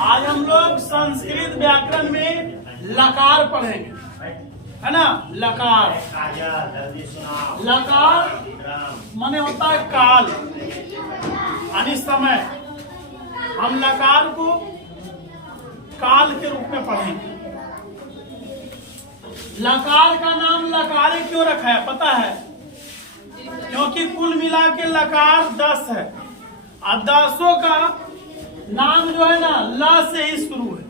आज हम लोग संस्कृत व्याकरण में लकार पढ़ेंगे, है ना। लकार, लकार माने होता है काल यानी समय। हम लकार को काल के रूप में पढ़ेंगे। लकार का नाम लकारे क्यों रखा है पता है? क्योंकि कुल मिला के लकार 10 है और 10 का नाम जो है ना ल से ही शुरू है,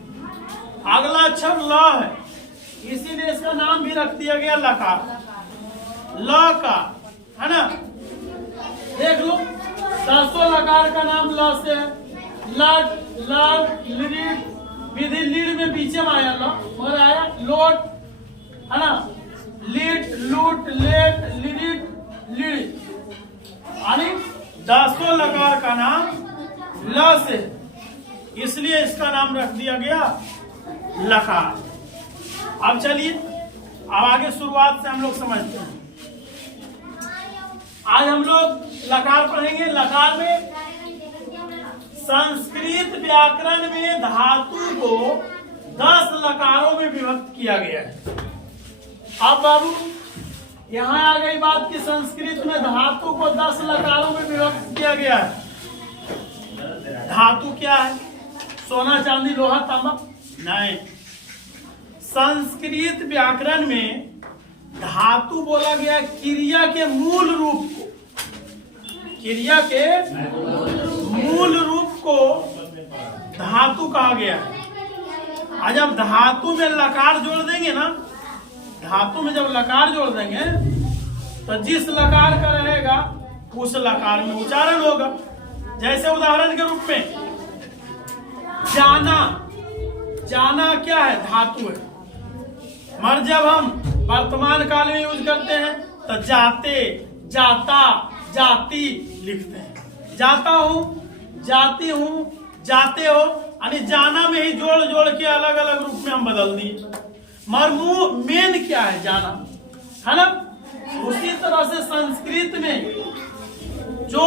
अगला अक्षर ल है, इसीलिए इसका नाम भी रख दिया गया लकार। ल का, है ना। देख लो 10 लकार का नाम ल से है। लट, लट, लिट, विधि लीड में पीछे में आया ल, मगर आया लोट, है ना। लिट, लूट, लेट, लिट, लीड, यानी 10 लकार का नाम ल से, इसलिए इसका नाम रख दिया गया लकार। अब चलिए अब आगे शुरुआत से हम लोग समझते हैं। आज हम लोग लकार पढ़ेंगे। लकार में संस्कृत व्याकरण में धातु को 10 लकारों में विभक्त किया गया है। अब बाबू यहाँ आ गई बात कि संस्कृत में धातु को 10 लकारों में विभक्त किया गया है। धातु क्या है? सोना, चांदी, लोहा, तांबा? नहीं। संस्कृत व्याकरण में धातु बोला गया क्रिया के मूल रूप को, क्रिया के मूल रूप को धातु कहा गया है। आज जब धातु में लकार जोड़ देंगे ना, धातु में जब लकार जोड़ देंगे तो जिस लकार का रहेगा उस लकार में उच्चारण होगा। जैसे उदाहरण के रूप में जाना, जाना क्या है? धातु है। मगर जब हम वर्तमान काल में यूज करते हैं तो जाते, जाता, जाती लिखते हैं। जाता हूँ, जाती हूँ, जाते हो, यानी जाना में ही जोड़ जोड़ के अलग अलग रूप में हम बदल दिए। मगर मेन क्या है? जाना, है ना। उसी तरह से संस्कृत में जो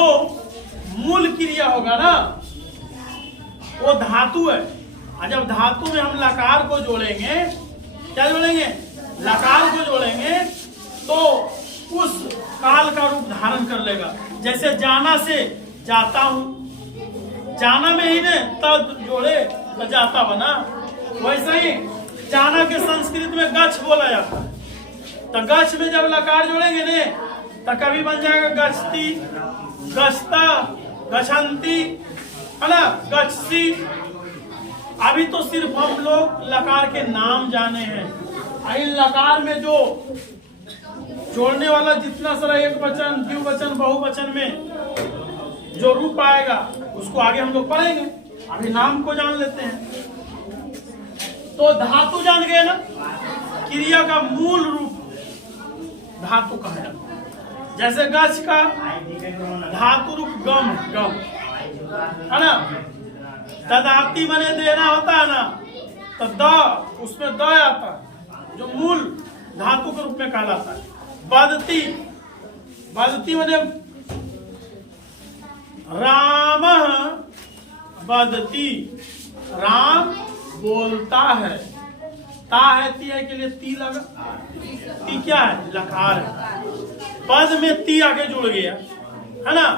मूल क्रिया होगा ना वो धातु है। और जब धातु में हम लकार को जोड़ेंगे, क्या जोड़ेंगे? लकार को जोड़ेंगे तो उस काल का रूप धारण कर लेगा। जैसे जाना से जाता हूं, जाना में ही ने तद जोड़े तो जाता बना। वैसे ही जाना के संस्कृत में गच्छ बोला जाता है। तो गच्छ में जब लकार जोड़ेंगे ने तो कभी बन जाएगा गच्छती, गच्छता, गच्छन्ती, है ना, गच्छसी। अभी तो सिर्फ हम लोग लकार के नाम जाने हैं। इन लकार में जो जोड़ने वाला जितना सारा एक वचन, द्विवचन, बहुवचन में जो रूप आएगा उसको आगे हम लोग पढ़ेंगे। अभी नाम को जान लेते हैं। तो धातु जान गए ना, क्रिया का मूल रूप धातु का है। जैसे गच्छ का धातु रूप गम, गम, है ना। ददाती मने देना होता है ना, तो द उसमें द आता है जो मूल धातु के रूप में कहलाता है। बदती, बदती मने राम बदती, राम बोलता है। ता है, ती है के लिए ती लगा। ती क्या है? लकार है। पद में ती आके जुड़ गया, है ना।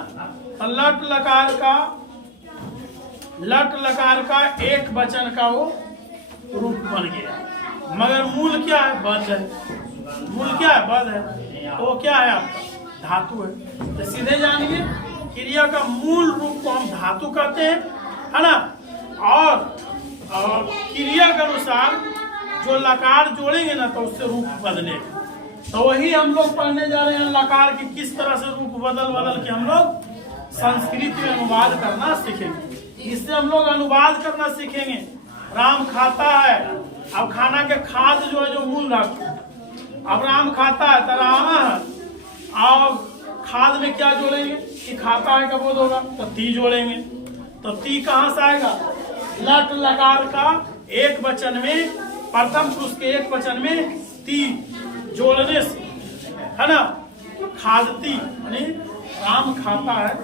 तो लट लकार का, लट लकार का एक वचन का वो रूप बन गया। मगर मूल क्या है? बद है। मूल क्या है? बद है। तो क्या है? आपका धातु है। तो सीधे जानिए क्रिया का मूल रूप को हम धातु कहते हैं, है ना। और क्रिया के अनुसार जो लकार जोड़ेंगे ना तो उससे रूप बदलेगा। तो वही हम लोग पढ़ने जा रहे हैं लकार की किस तरह से रूप बदल बदल के हम लोग संस्कृत में अनुवाद करना सीखेंगे। इससे हम लोग अनुवाद करना सीखेंगे। राम खाता है, अब खाना के खाद जो है जो मूल धातु, अब राम खाता है तो राम है। और खाद में क्या जोड़ेंगे कि खाता है का बोध होगा तो ती जोड़ेंगे। तो ती कहाँ से आएगा? लट लकार का एक वचन में, प्रथम पुरुष के एक वचन में ती जोड़ने से, है ना, खादती यानी राम खाता है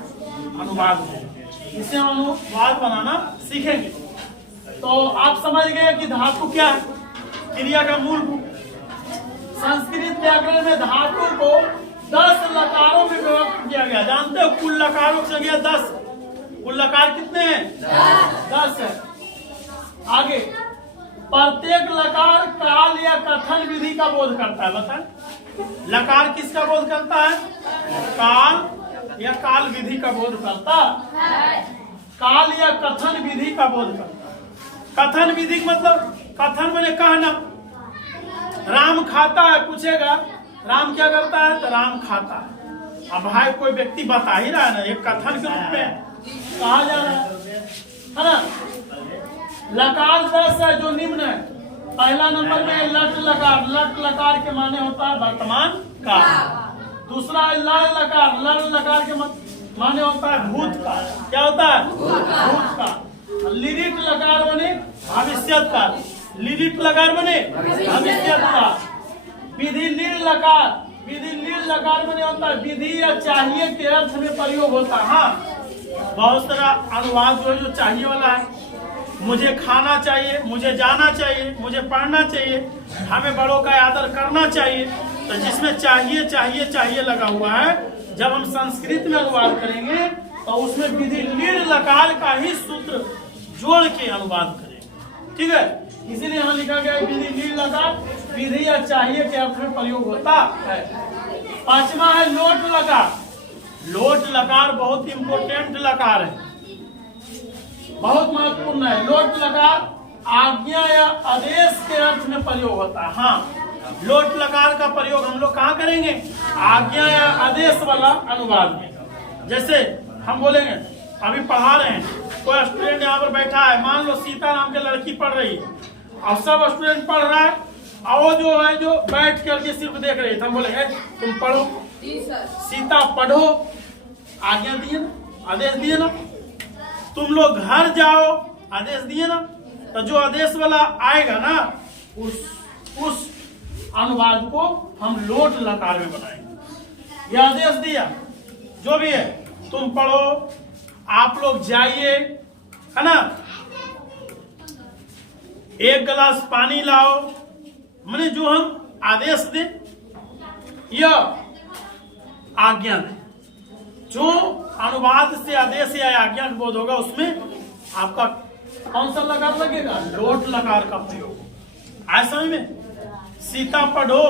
अनुवाद में। इसे हम अनुवाद बनाना सीखेंगे। तो आप समझ गए कि धातु क्या है, क्रिया का मूल रूप। संस्कृत व्याकरण में धातु को 10 लकारों में विभक्त किया गया। जानते हो कुल लकारों की संख्या 10। कुल लकार कितने हैं? 10 है। आगे, प्रत्येक लकार काल या कथन विधि का बोध करता है। बताएं, लकार किसका बोध करता है? काल या काल विधि का बोध करता है। काल या कथन विधि का बोध करता है। कथन विधि मतलब, कथन मैंने कहना। राम खाता है, पूछेगा राम क्या करता है, तो राम खाता है। अब भाई कोई व्यक्ति बता ही रहा है ना, ये कथन के रूप में कहा जा रहा है ना। लकार 10 है जो निम्न है। पहला नंबर में लट लकार। लट लकार के माने होता है वर्तमान काल। दूसरा है लड़ लकार। लड़ लकार के माने होता है भूतकाल। क्या होता है? भूतकाल। लिरिट लकार माने भविष्यत काल। लिरिट लकार माने भविष्यत काल। विधि लीड लकार। विधि लीड लकार माने होता है विधि या चाहिए के अर्थ में प्रयोग होता है। हाँ, बहुत सारा अनुवाद जो चाहिए वाला है। मुझे खाना चाहिए, मुझे जाना चाहिए, मुझे पढ़ना चाहिए, हमें बड़ों का आदर करना चाहिए। तो जिसमें चाहिए चाहिए चाहिए लगा हुआ है, जब हम संस्कृत में अनुवाद करेंगे तो उसमें विधि लीड लकार का ही सूत्र जोड़ के अनुवाद करेंगे। ठीक है, इसीलिए यहाँ लिखा गया है विधि लीड लकार विधि या चाहिए के अर्थ में प्रयोग होता है। पांचवा है लोट लकार। लोट लकार बहुत इंपोर्टेंट लकार है, बहुत महत्वपूर्ण है। लोट लकार आज्ञा या आदेश के अर्थ में प्रयोग होता है। हाँ, लोट लकार का प्रयोग हम लोग कहाँ करेंगे? आज्ञा या आदेश वाला अनुवाद में। जैसे हम बोलेंगे, अभी पढ़ा रहे हैं, कोई स्टूडेंट यहाँ पर बैठा है, मान लो सीता नाम की लड़की पढ़ रही है, और सब स्टूडेंट पढ़ रहा है, और वो जो है जो बैठ करके सिर्फ देख रही है। हम बोलेंगे तुम पढ़ो, सीता पढ़ो, आज्ञा दिए ना, आदेश दिए ना। तुम लोग घर जाओ, आदेश दिए ना। तो जो आदेश वाला आएगा ना, उस अनुवाद को हम लोट लकार में बनाएंगे। यह आदेश दिया, जो भी है, तुम पढ़ो, आप लोग जाइए, है ना, एक गिलास पानी लाओ। मैंने जो हम आदेश दे या आज्ञा दे, जो अनुवाद से आदेश या आज्ञा का बोध होगा, उसमें आपका कौन सा लकार लगेगा? लोट लकार का प्रयोग। आए समझ में? सीता पढ़ो,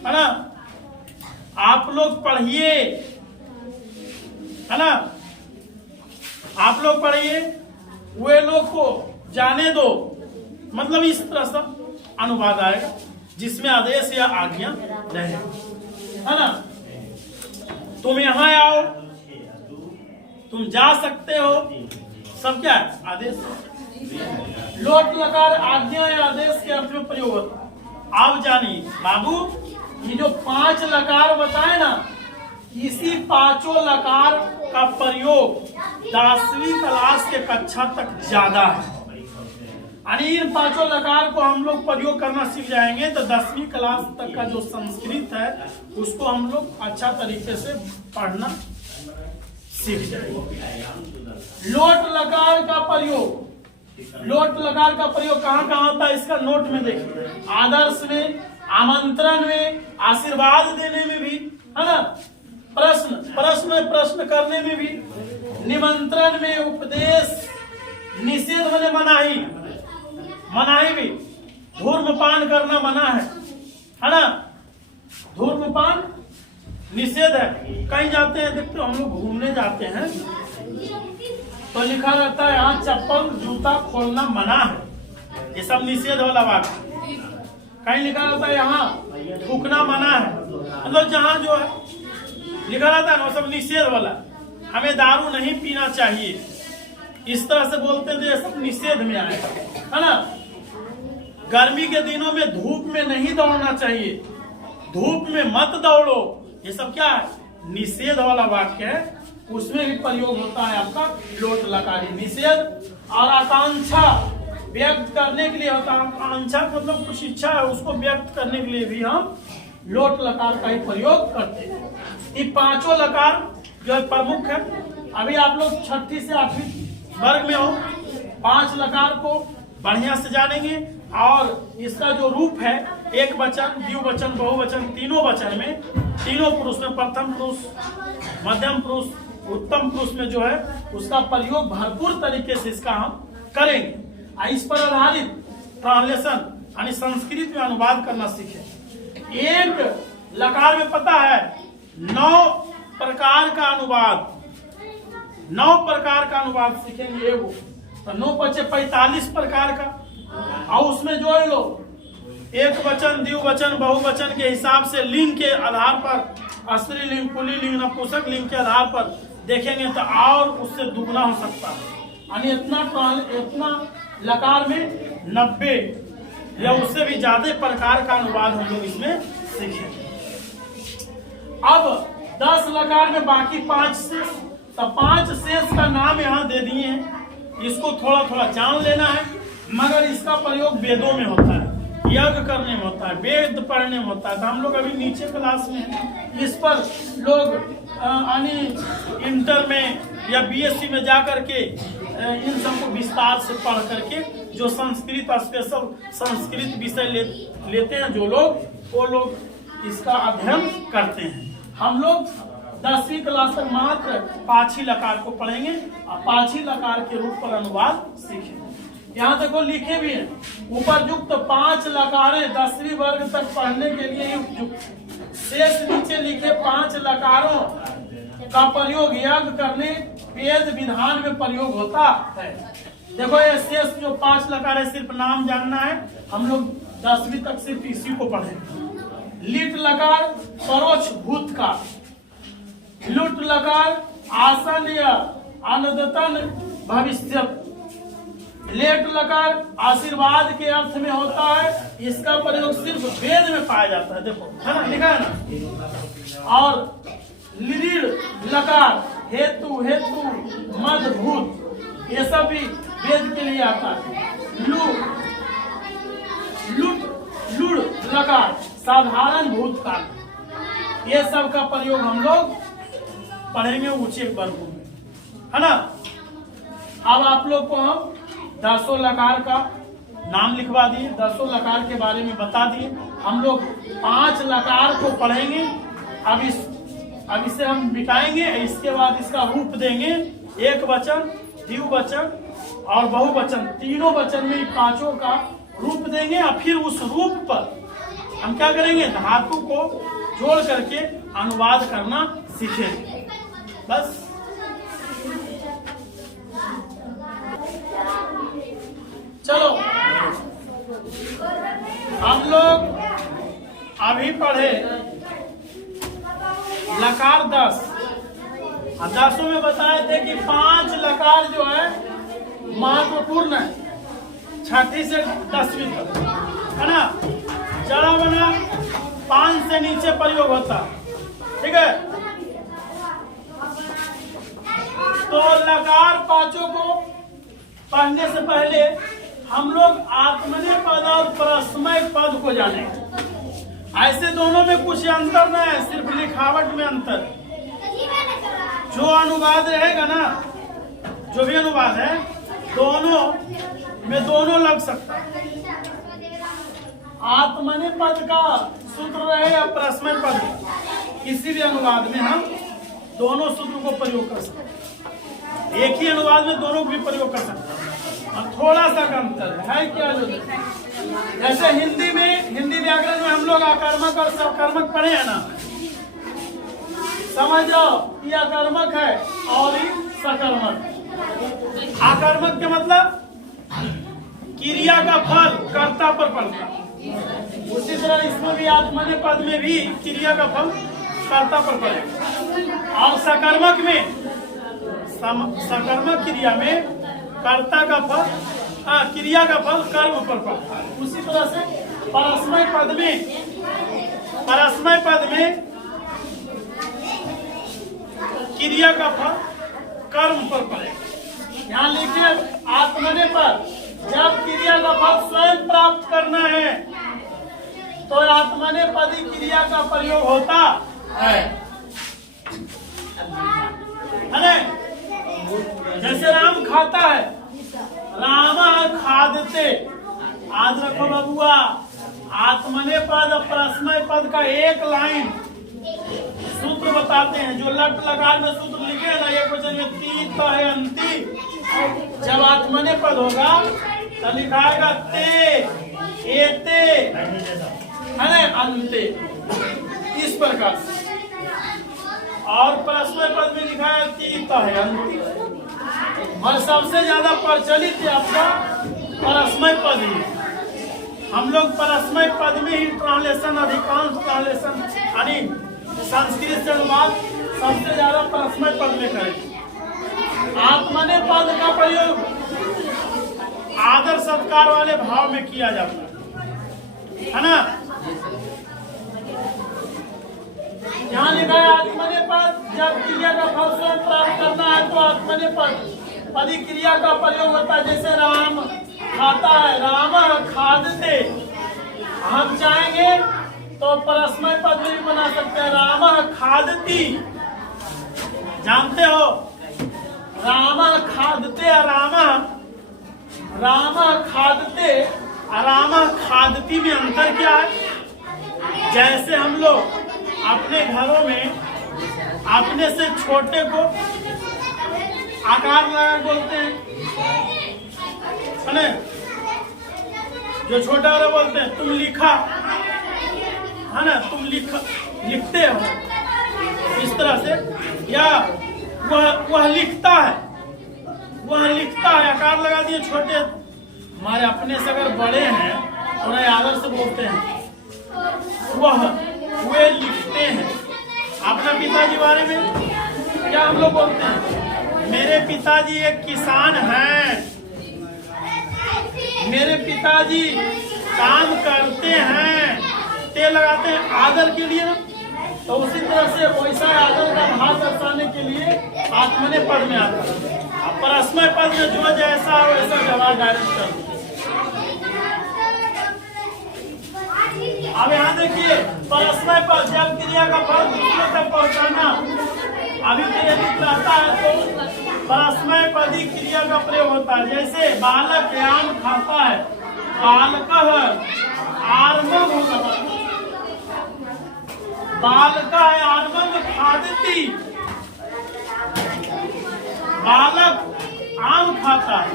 है ना, आप लोग पढ़िए, है ना, आप लोग पढ़िए, वे लोग को जाने दो। मतलब इस तरह से अनुवाद आएगा जिसमें आदेश या आज्ञा रहेगा, है ना। तुम यहाँ आओ, तुम जा सकते हो, सब क्या है? आदेश। लोट लकार आज्ञा या आदेश के अर्थ में प्रयोग होता है। आप जानिए बाबू, ये जो 5 लकार बताए ना, इसी 5 लकार का प्रयोग 10वीं क्लास के कक्षा तक ज्यादा है। यानी इन 5 लकार को हम लोग प्रयोग करना सीख जाएंगे तो 10वीं क्लास तक का जो संस्कृत है उसको हम लोग अच्छा तरीके से पढ़ना सीख जाएंगे। लोट लकार का प्रयोग, लोट लकार का प्रयोग कहाँ कहाँ होता है इसका नोट में देखिए। आदर्श में, आमंत्रण में, आशीर्वाद देने में भी, है ना, प्रश्न करने में भी, निमंत्रण में, उपदेश, निषेध में मनाही, मनाही भी, धूम्रपान करना मना है ना, धूम्रपान निषेध है। कहीं जाते हैं, देखते हो हम लोग घूमने जाते हैं तो लिखा रहता है यहाँ चप्पल जूता खोलना मना है, ये सब निषेध वाला बात है। कहीं लिखा रहता है यहाँ थूकना मना है, मतलब जहाँ जो है लिखा रहता है ना वो सब निषेध वाला। हमें दारू नहीं पीना चाहिए, इस तरह से बोलते हैं, ये सब निषेध में आएगा, है ना। गर्मी के दिनों में धूप में नहीं दौड़ना चाहिए, धूप में मत दौड़ो, ये सब क्या है? निषेध वाला वाक्य है, उसमें भी प्रयोग होता है आपका लोट लकारी। निषेध और आकांक्षा व्यक्त करने के लिए होता है। आकांक्षा मतलब कुछ इच्छा है, उसको व्यक्त करने के लिए भी हम लोट लकार का ही प्रयोग करते हैं। ये 5 लकार जो है प्रमुख है। अभी आप लोग 6ठी से 8वीं वर्ग में हो, 5 लकार को बढ़िया से जानेंगे और इसका जो रूप है एक वचन, द्विवचन, बहुवचन, तीनों वचन में, तीनों पुरुष में, प्रथम पुरुष, मध्यम पुरुष, उत्तम पुरुष में जो है उसका प्रयोग भरपूर तरीके से इसका हम करेंगे। इस पर आधारित ट्रांसलेशन यानी संस्कृत में अनुवाद करना सीखें। एक लकार में पता है 9 प्रकार का अनुवाद, 9 प्रकार का अनुवाद सीखेंगे। एगो तो 9 बचे 45 प्रकार का, और उसमें जोड़ लो एक वचन, द्विवचन, बहुवचन के हिसाब से लिंग के आधार पर, स्त्रीलिंग, पुल्लिंग, नपुंसक लिंग के आधार पर देखेंगे तो और उससे दुगना हो सकता है। यानी इतना लकार में 90 या उससे भी ज्यादा प्रकार का अनुवाद हम लोग इसमें सीखेंगे। अब 10 लकार में बाकी 5 शेष, तो 5 शेष का नाम यहाँ दे दिए हैं। इसको थोड़ा थोड़ा जान लेना है, मगर इसका प्रयोग वेदों में होता है, यज्ञ करने में होता है, वेद पढ़ने में होता है। तो हम लोग अभी नीचे क्लास में हैं, इस पर लोग इंटर में या बीएससी में जा करके इन सबको विस्तार से पढ़ करके जो संस्कृत स्पेशल संस्कृत विषय लेते हैं जो लोग, वो लोग इसका अध्ययन करते हैं। हम लोग 10वीं क्लास तक मात्र पांचही लकार को पढ़ेंगे और पांचही लकार के रूप पर अनुवाद सीखेंगे। यहाँ देखो लिखे भी हैं, उपरयुक्त 5 लकारें 10वीं वर्ग तक पढ़ने के लिए उपयुक्त। शेष नीचे लिखे 5 लकारों का प्रयोग यज्ञ करने वेद विधान में प्रयोग होता है। देखो ये शेष जो 5 लकार है सिर्फ नाम जानना है, हम लोग 10वीं तक सिर्फ इसी को पढ़ेंगे। लिट लकार परोक्ष भूत का, लुट लकार आसन या अनदतन भविष्य, लेट लकार आशीर्वाद के अर्थ में होता है, इसका प्रयोग सिर्फ वेद में पाया जाता है। देखो है ना, लिखा है ना। और लिरीड़ लकार हेतु हेतु मद भूत, ये सब भी वेद के लिए आता है। लुड़ लकार साधारण भूतकाल, ये सब का प्रयोग हम लोग पढ़ेंगे ऊंचे वर्गों में, है ना। अब आप लोग को हम 10 लकार का नाम लिखवा दिए, 10 लकार के बारे में बता दिए। हम लोग 5 लकार को पढ़ेंगे। अब इसे हम मिटाएंगे, इसके बाद इसका रूप देंगे। एक वचन, द्विवचन और बहुवचन, तीनों वचन में 5 का रूप देंगे और फिर उस रूप पर हम क्या करेंगे, धातु को जोड़ करके अनुवाद करना सीखेंगे। बस चलो हम लोग अभी पढ़े लकार 10, और 10 में बताए थे कि 5 लकार जो है महत्वपूर्ण है, 6ठी से 10वीं तक, है ना। जड़ा बना 5 से नीचे प्रयोग होता, ठीक है। तो लकार 5 को पढ़ने से पहले हम लोग आत्मनेय पद और परस्मय पद को जाने। ऐसे दोनों में कुछ अंतर न है, सिर्फ लिखावट में अंतर। जो अनुवाद रहेगा ना, जो भी अनुवाद है, दोनों में दोनों लग सकता है। आत्मनेय पद का सूत्र रहे या परस्मय पद, किसी भी अनुवाद में हम दोनों सूत्र को प्रयोग कर सकते हैं। एक ही अनुवाद में दोनों को भी प्रयोग कर सकते हैं, और थोड़ा सा का अंतर है क्या, जो जैसे हिंदी व्याकरण में हम लोग आकर्मक और सकर्मक पढ़े हैं ना, समझ जाओ ये आकर्मक है और ये सकर्मक। आकर्मक के मतलब क्रिया का फल कर्ता पर पड़ता, उसी तरह इसमें भी आत्मनेय पद में भी क्रिया का फल कर्ता पर पड़ेगा। और सकर्मक क्रिया में कर्ता का फल, क्रिया का फल कर्म पर पड़ता है। उसी तरह से परस्मय पद में क्रिया का फल कर्म पर पड़ेगा। यहाँ लिखिए आत्मनेय पद, जब क्रिया का फल स्वयं प्राप्त करना है तो आत्मनेय पदी क्रिया का प्रयोग होता है। जैसे राम खाता है रामः खादते। आज रखो बबुआ, आत्मनेपद परस्मय पद का एक लाइन सूत्र बताते हैं। जो लट लकार में सूत्र लिखे हैं ना, एक वचन में तीत है अंति। जब आत्मनेपद होगा तो लिखाएगा ते, एते, है अंते, इस प्रकार से। और परस्मय पद में लिखा है तीत है अंति। और सबसे ज्यादा प्रचलित है आपका परस्मय पद ही। हम लोग परस्मय पद में ही ट्रांसलेशन, अधिकांश ट्रांसलेशन यानी संस्कृत से अनुवाद सबसे ज्यादा परस्मय पद में करें। आत्मने पद का प्रयोग आदर सत्कार वाले भाव में किया जाता है ना। यहाँ लिखा है आत्मने पद, जब क्रिया का फल स्वयं प्राप्त करना है तो आत्मने पदी क्रिया का प्रयोग होता है। जैसे राम खाता है, राम खादते। हम चाहेंगे तो परस्मय पद भी बना सकते हैं, राम खादती। जानते हो राम खादते, राम खादते, राम खादती में अंतर क्या है? जैसे हम लोग अपने घरों में अपने से छोटे को आकार लगा बोलते हैं, जो छोटा वाला बोलते हैं तुम लिखा, है ना, तुम लिखते हो, इस तरह से। या वह लिखता है, वह लिखता है, आकार लगा दिए छोटे। हमारे अपने से अगर बड़े हैं थोड़ा आदर से बोलते हैं, वे लिखते हैं। अपना पिताजी बारे में क्या हम लोग बोलते हैं? मेरे पिताजी एक किसान हैं, मेरे पिताजी काम करते हैं, ते लगाते हैं आदर के लिए ना। तो उसी तरह से वैसा आदर का भाव दर्शाने के लिए आत्मने पद में आता है। परस्मय पद में जो जैसा हो वैसा जवाब डायरेक्ट कर। अब यहाँ देखिए, परस्मय पद जब क्रिया का फल दूसरे तक पहुँचाना अभिप्रेरित रहता है तो परस्मय पदी क्रिया का प्रयोग होता है। जैसे बालक आम खाता है, बालकः आर्मम होगा, बालकः आर्मम खादति। बालक आम खाता है,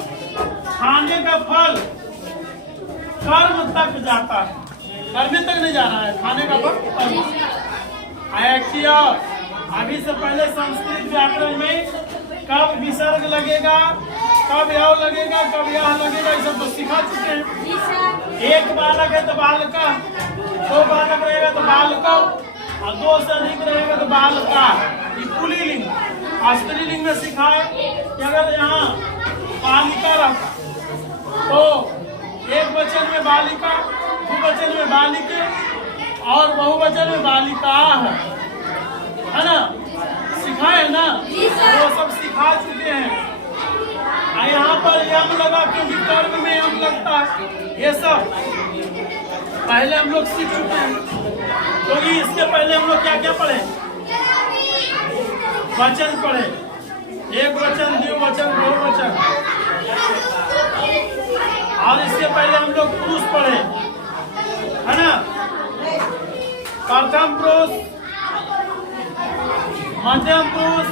खाने का फल कर्म तक जाता है, कर्म तक नहीं जा रहा है, खाने का फल कर्म। अभी से पहले संस्कृत व्याकरण में कब विसर्ग लगेगा, कब यव लगेगा, कब यह लगेगा, ये सब तो सिखा चुके हैं। एक बालक है तो बालका, दो बालक रहेगा तो बालका, और दो से अधिक रहेगा तो बालका। ये पुल्लिंग, स्त्रीलिंग में सिखा है कि अगर यहाँ बालिका रहता तो एक वचन में बालिका, बहुवचन में बालिके और बहुवचन में बालिका है ना। सिखाए ना, वो सब सिखा चुके हैं। यहाँ पर यम लगा क्योंकि कर्म में यम लगता है, ये सब पहले हम लोग सीख चुके हैं। क्योंकि इससे पहले हम लोग क्या क्या पढ़े? वचन पढ़े, एक वचन, द्विवचन, बहुवचन। और इससे पहले हम लोग पुरुष पढ़े, है ना, प्रथम पुरुष, मध्यम पुरुष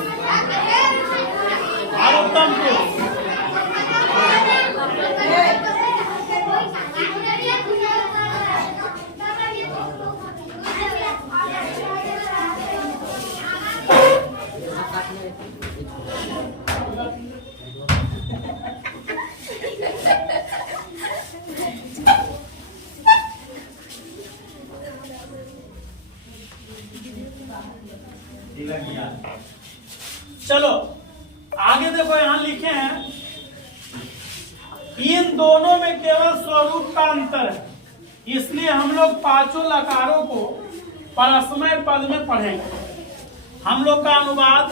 और उत्तम पुरुष। चलो आगे देखो, यहाँ लिखे हैं इन दोनों में केवल स्वरूप का अंतर है, इसलिए हम लोग पांचों लकारों को परस्मय पद में पढ़ेंगे। हम लोग का अनुवाद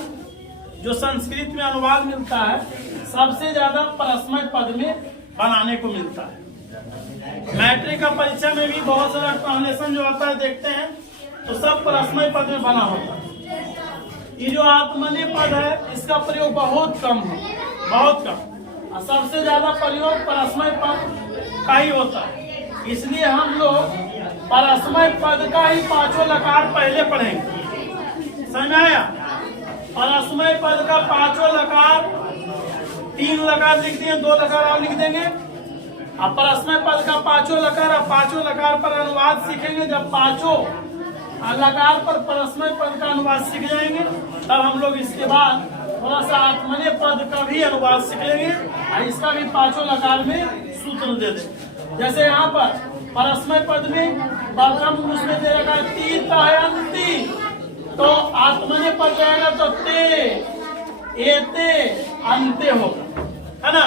जो संस्कृत में अनुवाद मिलता है सबसे ज्यादा परस्मय पद में बनाने को मिलता है। मैट्रिक का परीक्षा में भी बहुत सारा ट्रांसलेशन जो आता है देखते हैं तो सब परस्मय पद में बना होता है। ये जो आत्मने पद है इसका प्रयोग बहुत कम है, बहुत कम। और सबसे ज्यादा प्रयोग परस्मय पद का ही होता है। इसलिए हम लोग परस्मय पद का ही पांचों लकार पहले पढ़ेंगे। समझ में आया? परस्मय पद का पांचों लकार, 3 लकार लिख दिए, 2 लकार और लिख देंगे। अब परस्मय पद का पांचों लकार, अब पांचों लकार पर अनुवाद सीखेंगे। जब पांचों लकार पर परस्मय पद का अनुवाद सीख जाएंगे तब हम लोग इसके बाद थोड़ा सा आत्मनेय पद का भी अनुवाद सीख लेंगे और इसका भी पांचों लकार में सूत्र दे देंगे। जैसे यहाँ पर परस्मय पद में प्रथम उसमें दे रखा है ती तय अंति, तो आत्मनेय पद जाएगा तो ते एते अंते होगा, है ना।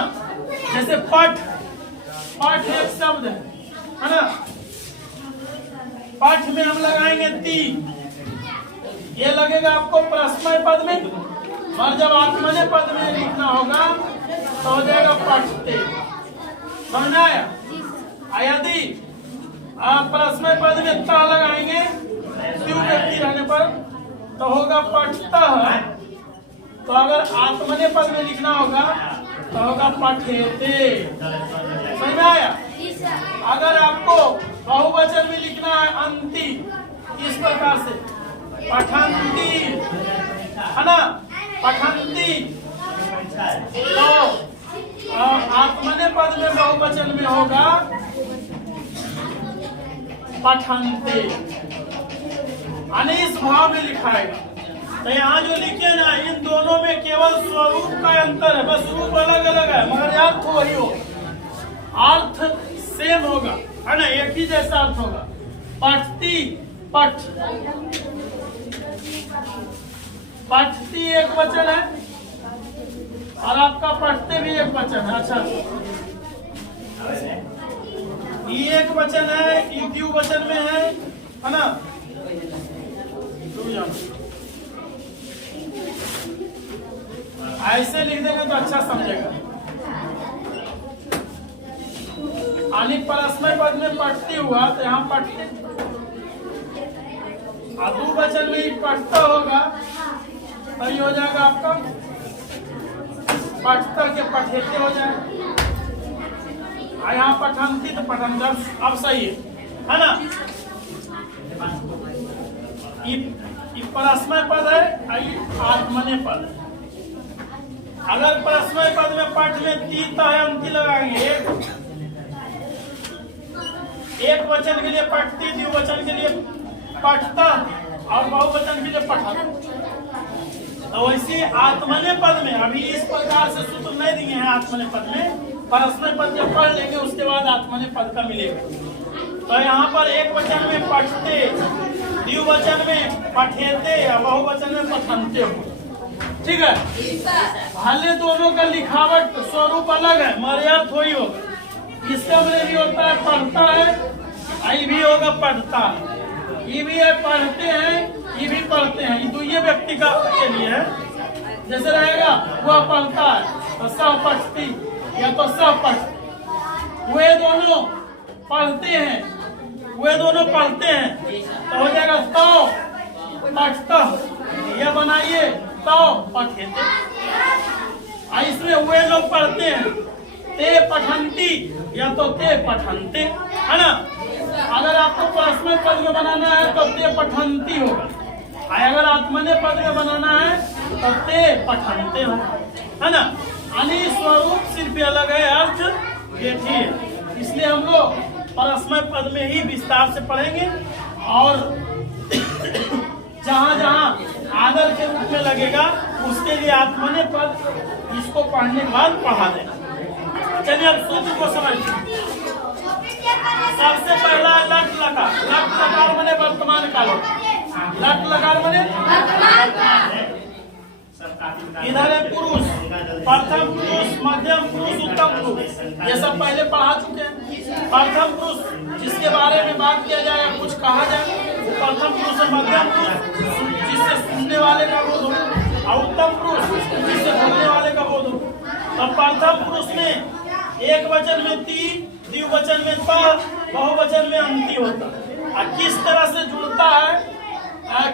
जैसे पठ, पठ एक शब्द है ना। पठ में हम लगाएंगे ती, ये लगेगा आपको परस्मय पद में, और जब आत्मनेय पद में लिखना होगा तो हो जाएगा पठते। समझ में आया? यदि परस्मय पद में ता लगाएंगे द्विगु व्यक्ति रहने पर तो होगा पठतः, तो अगर आत्मनेय पद में लिखना होगा तो होगा पठेते। समझ में आया? अगर आपको बहुवचन में लिखना है अंति, इस प्रकार से पठंती, है ना, पठंती, तो आत्मनेय पद में बहुवचन में होगा पठंते, अनिस भाव में लिखाएगा। तो यहाँ जो लिखे ना, इन दोनों में केवल स्वरूप का अंतर है, बस रूप अलग अलग है मगर अर्थ वही होगा, अर्थ सेम होगा, है ना, एक ही जैसा अर्थ होगा। पठती, पठ, पठती एक वचन है और आपका पढ़ते भी एक वचन है। अच्छा, ये एक वचन है, ये द्विवचन में है ना। ऐसे लिख देंगे तो अच्छा समझेगा। यानी परस्मय पद में पठती हुआ तो यहाँ पठते, और द्विवचन में पठता होगा तो ये हो जाएगा आपका पठता के पठेते हो जाएगा। यहाँ पठंती तो पठन, अब सही है ना। ये परस्मय पद है, आत्मनेय पद है। अगर परस्मय पद में पठ में ती तय अंति लगाएंगे, एक वचन के लिए पठती, द्विवचन के लिए पठता और बहुवचन के लिए पठन, तो वैसे आत्मनेय पद में अभी इस प्रकार से सूत्र नहीं दिए हैं। आत्मनेय पद में परस्मय पद जब पढ़ लेंगे उसके बाद आत्मनेय पद का मिलेगा। तो यहाँ पर एक वचन में पठते, द्विवचन में पठेते और बहुवचन में पठनते हो। ठीक है, भले दोनों का लिखावट स्वरूप अलग है मगर अर्थ वही होगा। इसका मतलब भी होता है पढ़ता है, आई भी होगा पढ़ता है, ये भी है पढ़ते हैं, ये भी पढ़ते हैं। ये दुइये व्यक्ति का के लिए है। जैसे रहेगा वह पढ़ता है तो सह पठती या तो सह पठती, वे दोनों पढ़ते हैं, वे दोनों पढ़ते हैं तो हो जाएगा तो पठता, यह बनाइए तो पठेते। इसमें वे लोग पढ़ते हैं, ते पठंती या तो ते पठनते, है ना। अगर आपको परस्मय पद में बनाना है तो ते पठंती होगा, अगर आत्मनेय पद में बनाना है तो ते पठनते हो, है ना। यानी स्वरूप सिर्फ अलग है, अर्थ एक ही है। इसलिए हम लोग परस्मय पद में ही विस्तार से पढ़ेंगे और जहाँ जहाँ आदर के रूप में लगेगा उसके लिए आत्मनेय पद इसको पढ़ने के बाद पढ़ा देना। चलिए अब सूत्र को समझते। सबसे पहला लट लकार, लट लकार मने वर्तमान काल, लट लकार मने इधर है पुरुष, प्रथम पुरुष, मध्यम पुरुष, उत्तम पुरुष, ये सब पहले पढ़ा चुके हैं। प्रथम पुरुष जिसके बारे में बात किया जाए, कुछ कहा जाए, प्रथम पुरुष है। मध्यम पुरुष जिससे सुनने वाले का बोध हो, और उत्तम पुरुष जिससे बोलने वाले का बोध हो। तो प्रथम पुरुष में एक वचन में ती, द्विवचन में ता, बहुवचन में अंति होता है। और किस तरह से जुड़ता है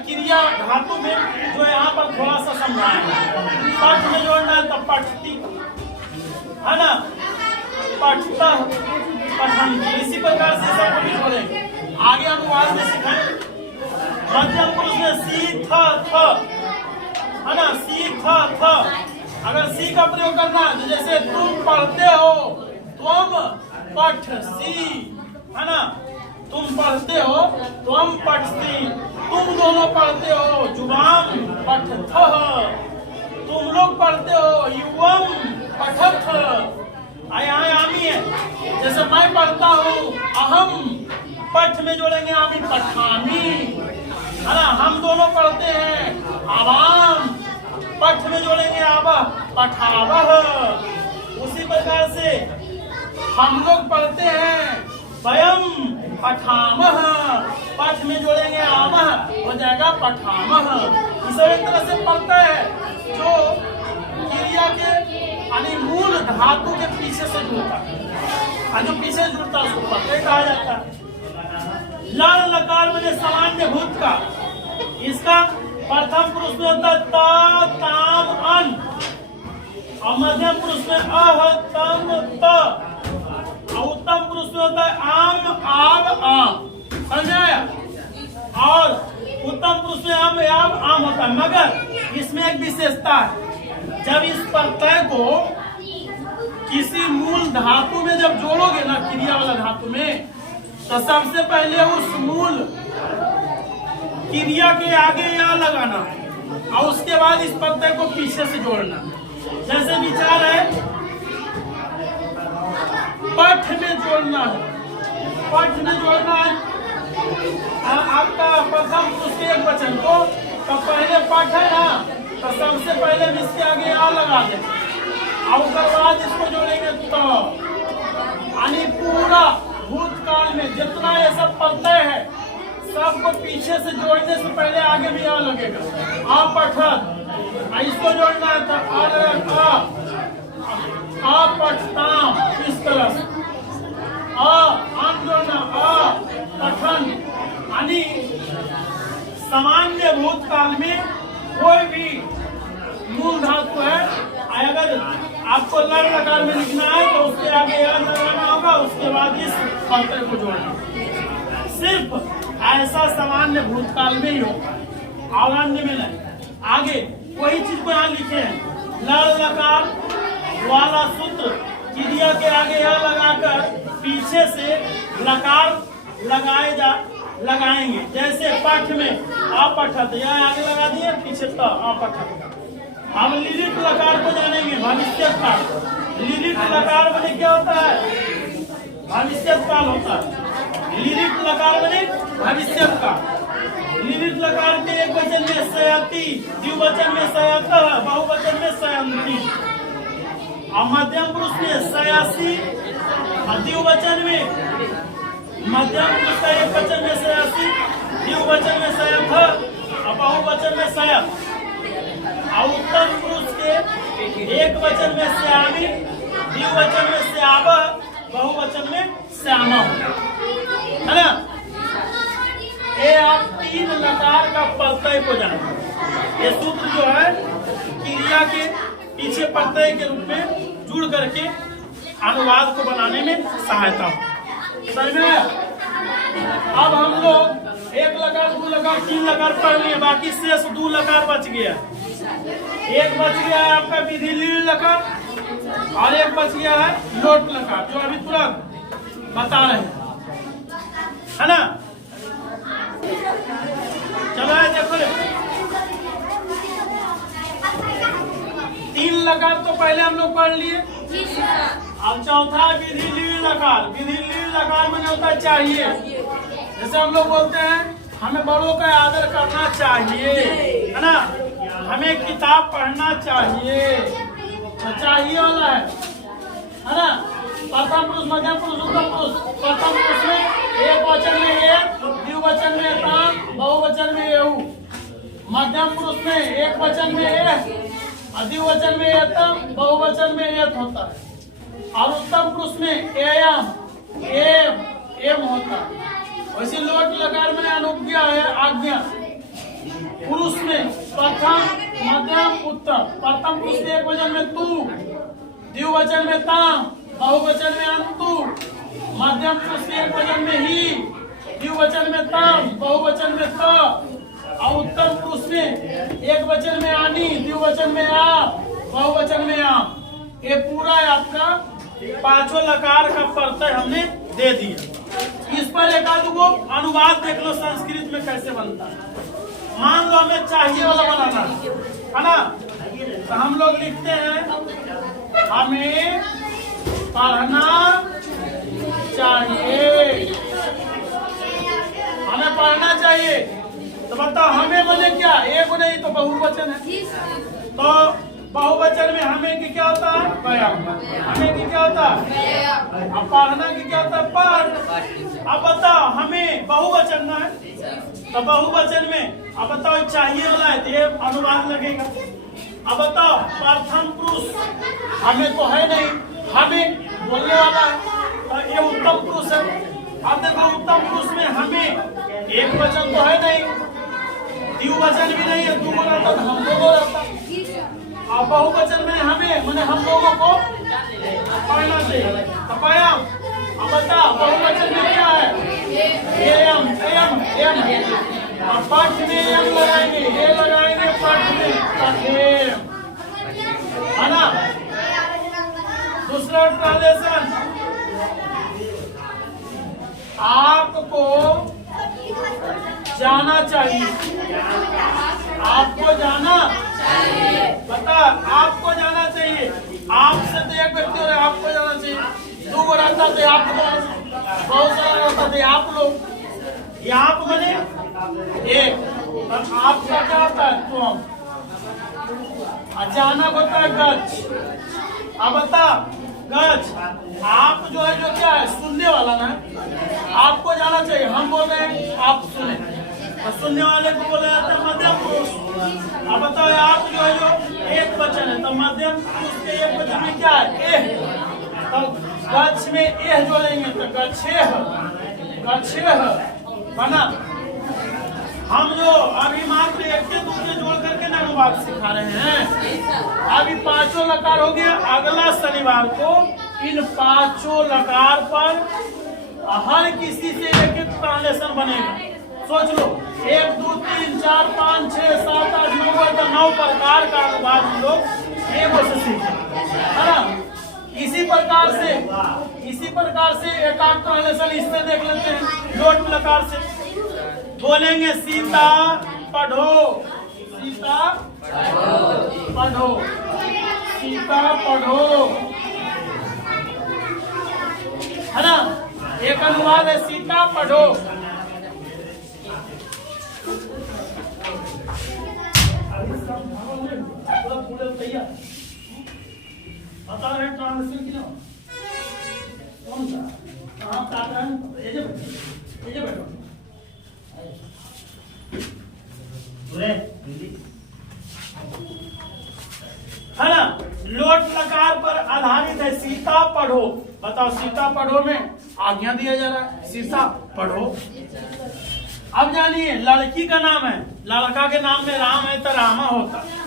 क्रिया धातु में, जो यहाँ पर थोड़ा सा समझाएंगे। पठ में जोड़ना है तो पठती, है ना। पठतः पठन्ति। इसी प्रकार से सब कुछ बोलेंगे। आगे अनुवाद में सीखेंगे। मध्यम पुरुष में सी थ थ है ना, सी थ थ। अगर सी का प्रयोग करना तो जैसे तुम पढ़ते हो, तुम पठ सी, है ना, तुम पढ़ते हो, तुम पठती, तुम दोनों पढ़ते हो, जुबान पठथ, तुम लोग पढ़ते हो, युवम पठथ। यहाँ आमी है, जैसे मैं पढ़ता हूँ, अहम, पठ में जोड़ेंगे आमी, पठामी, है ना, हम दोनों पढ़ते हैं, आवाम, पठ में जोड़ेंगे आवा, पठावह। उसी प्रकार से हम लोग पढ़ते हैं, वयम पठामह, पठ में जोड़ेंगे आमह, हो जाएगा पठामह। इस एक तरह से पढ़ता है जो क्रिया के यानी मूल धातु के पीछे से जुड़ता है, और जो पीछे जुड़ता है उसको पढ़ते कहा जाता है। लड़ लकार में सामान्य भूत का, इसका प्रथम पुरुष में होता है ता, ताम, अन, और मध्यम पुरुष में अह, तम, त, और उत्तम पुरुष में होता है आम, आव, आम। समझाया? और उत्तम पुरुष में आम, आव, आम होता है। मगर इसमें एक विशेषता है, जब इस प्रत्यय को किसी मूल धातु में जब जोड़ोगे ना, क्रिया वाला धातु में, तो सबसे पहले उस मूल क्रिया के आगे या लगाना और उसके बाद इस प्रत्यय को पीछे से जोड़ना। जैसे विचार है, पठ में जोड़ना है, पठ में जोड़ना है आपका प्रथम पुरुष के एक वचन को, तो पहले पठ है ना, तो सबसे पहले इसके आगे आ लगा दें और उसके बाद इसको जोड़ेंगे। तो यानी पूरा भूतकाल में जितना ये सब प्रत्यय है, सबको पीछे से जोड़ने से पहले आगे भी आ लगेगा। आ पठत, इसको जोड़ना है तो आ पठताम, इस तरह से आम जोड़ना, आ पठन। यानी सामान्य भूतकाल में कोई भी मूल धातु है, अगर आपको लड़ लकार में लिखना है तो उसके आगे या लगाना होगा, उसके बाद इस प्रत्यय को जोड़ना। सिर्फ ऐसा सामान्य भूतकाल में ही होगा और अन्य में नहीं। आगे वही चीज को यहाँ लिखे हैं, लड़ लकार वाला सूत्र क्रिया के आगे या लगाकर पीछे से लकार लगाएंगे। जैसे पाठ में अपठत, यहाँ आगे लगा दिए, पीछे तो अपठत। हम लिलित लकार को जानेंगे, भविष्य काल। लिलित लकार बने क्या होता है? भविष्य काल होता है। लिलित लकार बने भविष्य काल। लिलित लकार के एक वचन में सयति, द्विवचन में सयत, बहुवचन में सयंती, और मध्यम पुरुष में सयासी, और द्विवचन में मध्यम पुरुष का एक वचन में सयासी, द्विवचन में सयथ, और बहुवचन में सयत, और उत्तम पुरुष के एक वचन में श्यामी, द्विवचन में श्याम, बहुवचन में श्यामा, है ना। ये आप तीन लकार का प्रत्यय को जाने। ये सूत्र जो है क्रिया के पीछे प्रत्यय के रूप में जुड़ करके अनुवाद को बनाने में सहायता हो। समझ में आया? अब हम लोग एक लकार, दो लकार, तीन लकार पढ़ लिए, बाकी शेष दो लकार बच गया। एक बच गया है आपका विधि लील लकार और एक बच गया है लोट लकार, जो अभी तुरंत बता रहे हैं, है ना। चलो देखो, तीन लकार तो पहले हम लोग पढ़ लिए। अब चौथा विधि लील लकार। विधि लील लकार में होता है चाहिए। जैसे हम लोग बोलते हैं हमें बड़ों का आदर करना चाहिए, है ना, हमें किताब पढ़ना चाहिए, तो चाहिए वाला है ना। प्रथम पुरुष, मध्यम पुरुष, उत्तम पुरुष। प्रथम पुरुष में एक वचन में एक, द्विवचन में ताम, बहुवचन में एहू। मध्यम पुरुष में एक वचन में ए, द्विवचन में एतम, बहुवचन में एत होता है। और उत्तम पुरुष में एयम, एम, एम होता है। वैसे लोट लकार में अनुज्ञा है, आज्ञा। पुरुष में प्रथम, मध्यम, उत्तम। प्रथम पुरुष के एक वचन में तू, द्विवचन में ताम, बहुवचन में अंतु, मध्यम पुरुष के एकवचन में ही, द्विवचन में तम, बहुवचन में त, और उत्तम पुरुष में एक वचन में आनी, द्विवचन में आप, बहुवचन में आप। ये पूरा आपका पांचों लकार का प्रत्यय हमने दे दिया। इस पर एक आध को अनुवाद देख लो संस्कृत में कैसे बनता है। मान लो हमें चाहिए वाला बनाना है ना, तो हम लोग लिखते हैं हमें पढ़ना चाहिए, हमें पढ़ना चाहिए। तो बताओ हमें बोले क्या, एक नहीं तो बहुवचन है, तो बहुवचन में हमें की क्या होता है, हमें की क्या होता है, अब पढ़ना की क्या होता है, पढ़। अब बताओ हमें बहुवचन ना है, तो बहुवचन में अब बताओ चाहिए वाला है तो ये अनुवाद लगेगा। अब बताओ प्रथम पुरुष हमें तो है नहीं, हमें बोलने वाला है, तो ये उत्तम पुरुष है। अब देखो उत्तम पुरुष में हमें एक वचन तो है नहीं, द्विवचन भी नहीं है, दो रहता तो हम लोगों रहता। अब बहुवचन में हमें मैंने हम लोगों को पढ़ना चाहिए, तो पढ़ा। अब बता बहुवचन में क्या है, एम एम एम, अब पाठ में एम लगाएंगे, ये लगाएंगे पाठ में पठेम, है ना। दूसरा ट्रांसलेशन, आपको जाना चाहिए, आपको जाना चाहिए, बता आपको जाना चाहिए। आपसे तो एक व्यक्ति हो रहा है, आपको जाना चाहिए, दो को रहता थे आप लोग, बहुत सारा रहता थे आप लोग, ये आप बने एक, और आपका क्या होता है तुम, अचानक होता है गच। अब बता गच, आप जो है जो क्या है सुनने वाला ना, आपको जाना चाहिए, हम बोल रहे हैं आप सुने, तो सुनने वाले को बोला जाता है मध्यम पुरुष। अब बताओ आप जो है जो एक वचन है, तो मध्यम पुरुष के एक वचन में क्या है, एह, तो गच्छ में एह जोड़ेंगे तो गच्छेह, गच्छेह बना। हम जो अभी मात्र एक के दूसरे जोड़ करके ना अनुवाद सिखा रहे हैं, अभी पांचों लकार हो गया। अगला शनिवार को इन पांचों लकार पर हर किसी से एक एक ट्रांसलेशन बनेगा। सोच लो 1 2 3 4 5 6 7 8 9 प्रकार का अनुवाद हम लोग एक से सीखे, है ना। इसी प्रकार से एक आध ट्रांसलेशन इसमें देख लेते हैं। लोट लकार से बोलेंगे सीता पढ़ो, सीता पढ़ो, सीता पढ़ो, है ना। एक अनुवाद है सीता पढ़ो। बता रहे ट्रांसलेशन की ना, कौन सा कहाँ काट रहे हैं, ये बैठो है ना। लोट लकार पर आधारित है सीता पढ़ो। बताओ सीता पढ़ो में आज्ञा दिया जा रहा है, सीता पढ़ो। अब जानिए लड़की का नाम है, लड़का के नाम में राम है तो रामा होता है,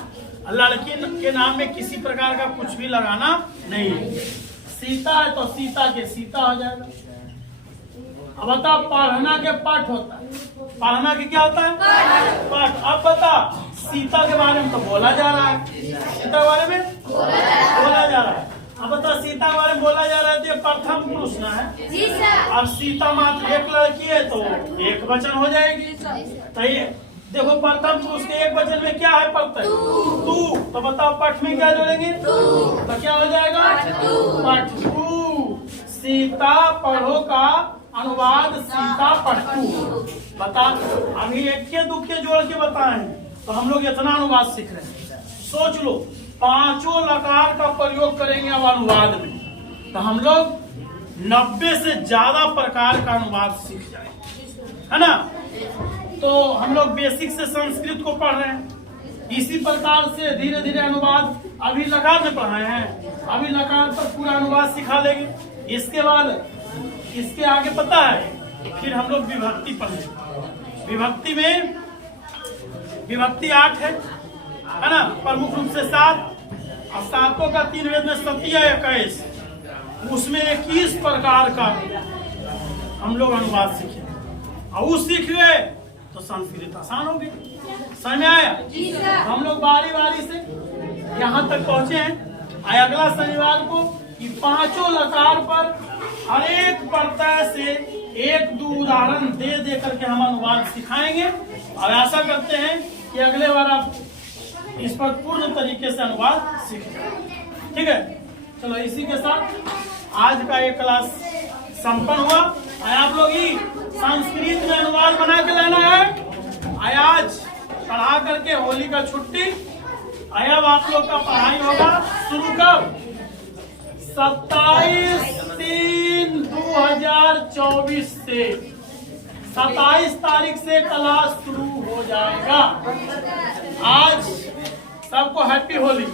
लड़की के नाम में किसी प्रकार का कुछ भी लगाना नहीं है। सीता है तो सीता के सीता हो जाएगा। अब बता पढ़ना के पाठ होता है, पढ़ना के क्या होता है, पाठ। अब बता सीता के बारे में तो बोला जा रहा है, सीता के बारे में बोला जा रहा है। अब बता सीता के बारे में बोला जा रहा है तो प्रथम पुरुष ना है। अब सीता मात्र एक लड़की है तो एक वचन हो जाएगी। तो ये देखो प्रथम पुरुष के एक वचन में क्या है, प्रत्यय तू। तो बताओ पठ में क्या जोड़ेंगे, तो क्या हो जाएगा, पठू। सीता पढ़ो का अनुवाद सीता पढ़तू। बता अभी एक के दो के जोड़ के बताए तो हम लोग इतना अनुवाद सीख रहे हैं। सोच लो पांचों लकार का प्रयोग करेंगे अब अनुवाद में तो हम लोग 90 से ज्यादा प्रकार का अनुवाद सीख जाएंगे, है ना। तो हम लोग बेसिक से संस्कृत को पढ़ रहे हैं, इसी प्रकार से धीरे धीरे अनुवाद अभी लकार में पढ़ाए हैं, अभी लकार पर पूरा अनुवाद सिखा लेंगे। इसके बाद इसके आगे पता है फिर हम लोग विभक्ति पढ़ेंगे। विभक्ति में विभक्ति 8 है ना, प्रमुख रूप से 7 और 7 का 3 वेद में 27 21 उसमें 21 प्रकार का हम लोग अनुवाद सीखे और वो सीख गए तो संस्कृत आसान हो गई। समझ में आया? हम लोग बारी बारी से यहाँ तक पहुंचे हैं। आए अगला शनिवार को कि पांचों लकार पर हर एक प्रत्यय से एक दो उदाहरण दे दे करके हम अनुवाद सिखाएंगे और आशा करते हैं कि अगले बार आप इस पर पूर्ण तरीके से अनुवाद सीखें। ठीक है, चलो इसी के साथ आज का ये क्लास संपन्न हुआ। आप लोग ही संस्कृत में अनुवाद बना के लाना है। आज पढ़ा करके होली का छुट्टी। अब आप लोग का पढ़ाई होगा शुरू कब? 27/3/2024 से 27 तारीख से क्लास शुरू हो जाएगा। आज सबको हैप्पी होली।